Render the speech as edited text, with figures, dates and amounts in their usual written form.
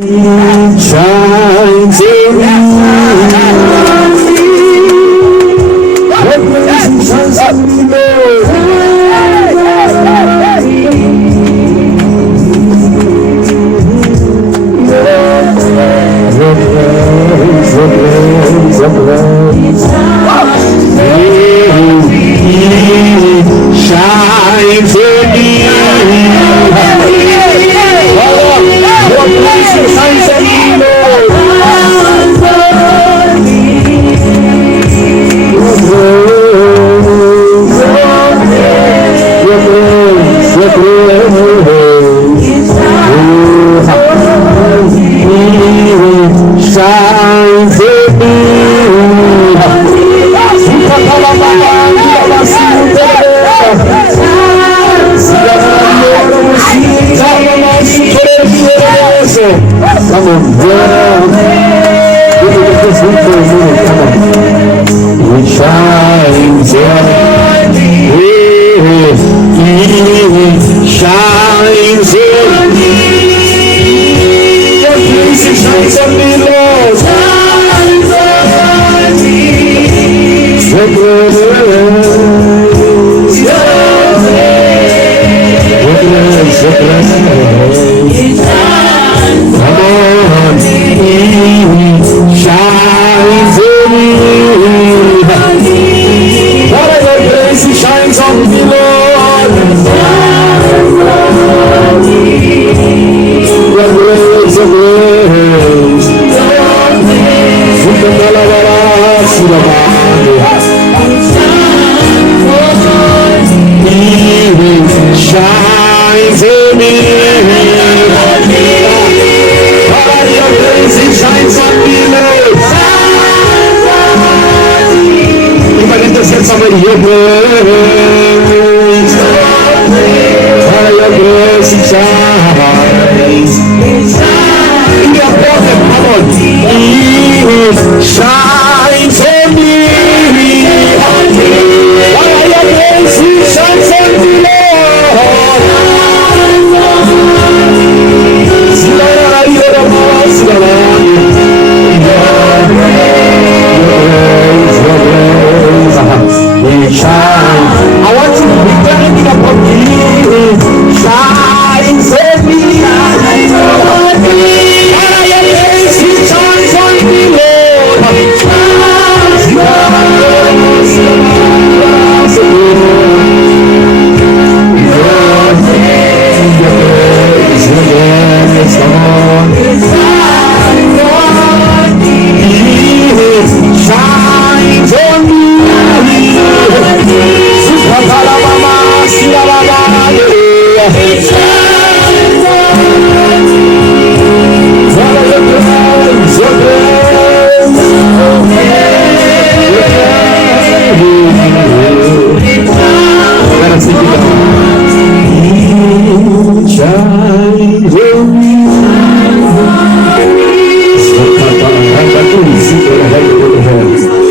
shines in me. Your blessing shines on me, Lord. Your praise, your praise, your praise. Shines in me. Your blessing shines on me, Lord. Your praise, your praise. Shines in me. Come on, it shines in me. Shines in me. Your face shines on me, Lord. Shines on me. Your grace, your grace. Come on, shines in me. What your grace shines on me, Lord. Your grace, your grace. Shines in me. Your grace shines on me, Lord. You might intercede somebody. Your grace. Your grace shines. In your prophet, come on. Shines on me. Your grace shines on me, Lord. I want you to be standing upon me. Shines on me. Shines on me. Your face shines on me, Lord. Shines on